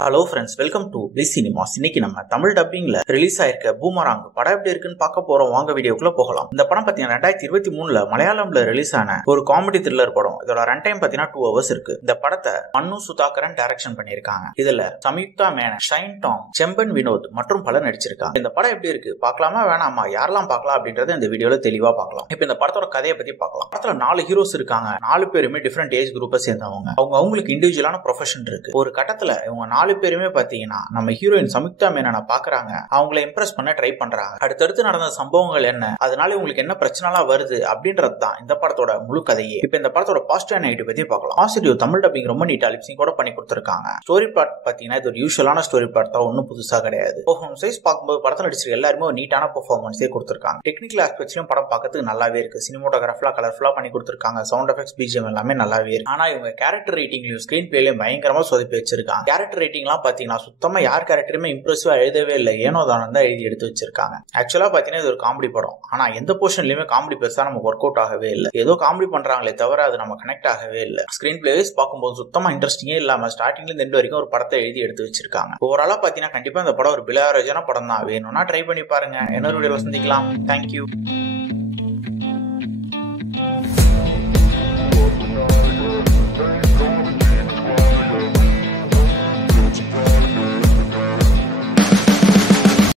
Hello friends, welcome to bliss cinemas. இன்னைக்கு நம்ம Tamil டப்பிங்ல release ஆயிருக்க பூமராங் படம் எப்படி இருக்குன்னு பார்க்க போறோம். வாங்க வீடியோக்குள்ள போகலாம். இந்த படம் பாத்தீங்கன்னா 2023 மலையாளம்ல ரிலீஸ் ஆன ஒரு காமெடி த்ரில்லர் படம். இதோட ரன் டைம் பாத்தீங்கன்னா 2 hours இருக்கு. இந்த படத்தை மன்னு சுதாகரன் டைரக்ஷன் பண்ணிருக்காங்க. இதுல சம்யுக்தா மேனன், ஷைன் டாம், செம்பன் வினோத் மற்றும் பலர் நடிச்சிருக்காங்க. இந்த படம் எப்படி இருக்கு பார்க்கலாமா வேணாமா, யாரெல்லாம் பார்க்கலாம் அப்படின்றத இந்த வீடியோல தெளிவா பார்க்கலாம். இப்ப இந்த படத்தோட கதையை பத்தி பார்க்கலாம். படத்துல 4 ஹீரோஸ் இருக்காங்க. 4 பேருமே டிஃபரெண்ட் ஏஜ் குரூப்பை சேர்ந்தவங்க. அவங்களுக்கு இண்டிவிஜுவலான ப்ரொஃபஷன் இருக்கு. ஒரு கட்டத்துல இவங்க 4 பேருமே பாத்தீங்கன்னா நம்ம ஹீரோயின் சம்யுக்தா மேனனை பாக்குறாங்க. அவங்களை இம்ப்ரெஸ் பண்ண ட்ரை பண்றாங்க. அடுத்தடுத்து நடந்த சம்பவங்கள் என்ன, அதனால உங்களுக்கு என்ன பிரச்சனைலாம் வருது அப்படின்றது தான் இந்த படத்தோட முழு கதையே. இப்ப இந்த படத்தோட பாசிட்டிவ் நெகட்டிவ் பத்தி பார்க்கலாம். பாசிட்டிவ், தமிழ் டப்பிங் ரொம்ப நீட்டா லிப்சிங் கூட பண்ணி கொடுத்திருக்காங்க. ஸ்டோரி பிளாட் பாத்தீங்கன்னா இது ஒரு யூசுவலான ஸ்டோரி பிளாட் தான், ஒன்னும் புதுசா கிடையாது. பெர்ஃபார்மன்ஸ் வைஸ் பார்க்கும்போது படத்துல நடிச்சிருக்க எல்லாருமே ஒரு நீட்டான பெர்ஃபார்மன்ஸே கொடுத்திருக்காங்க. டெக்னிக்கல் ஆஸ்பெக்ட்ஸ்லயும் படம் பார்க்கறதுக்கு நல்லாவே இருக்கு. சினிமோட்டோகிராஃபிலா கலர்ஃபுல்லா பண்ணி கொடுத்திருக்காங்க. சவுண்ட் எஃபெக்ட்ஸ், பிஜிஎம் எல்லாமே நல்லாவே இருக்கு. ஆனா இவங்க கேரக்டர் ரைட்டிங்லயும் ஸ்கிரீன் பிளேலயும் பயங்கரமா சொதப்பி வச்சிருக்காங்க. கேரக்டர் ரைட்டிங்லாம் பாத்தீங்கன்னா சுத்தமா யார் கேரக்டருமே இம்ப்ரெசிவா எழுதவே இல்லை. ஏனோ தானம் தான் எழுதி எடுத்து வச்சிருக்காங்க. ஆக்சுவலா பாத்தீங்கன்னா இது ஒரு காமெடி படம். ஆனா எந்த போர்ஷன்லயுமே காமெடி பெருசா நமக்கு ஒர்க் அவுட் ஆகவே இல்லை. ஏதோ காமெடி பண்றாங்களே தவிர அது நம்ம கனெக்ட் ஆகவே இல்லை. ஸ்கிரீன் பிளே வைஸ் பார்க்கும்போது சுத்தமா இன்ட்ரெஸ்டிங்கே இல்லாம ஸ்டார்டிங்ல இருந்து எண்ட் வரைக்கும் ஒரு படத்தை எழுதி எடுத்து வச்சிருக்காங்க. ஓவராலா பாத்தீங்கன்னா கண்டிப்பா இந்த படம் ஒரு பிலோ ஆவரேஜான படம் தான். வேணும்னா ட்ரை பண்ணி பாருங்க. இன்னொரு வீடியோல சந்திக்கலாம். தேங்க்யூ.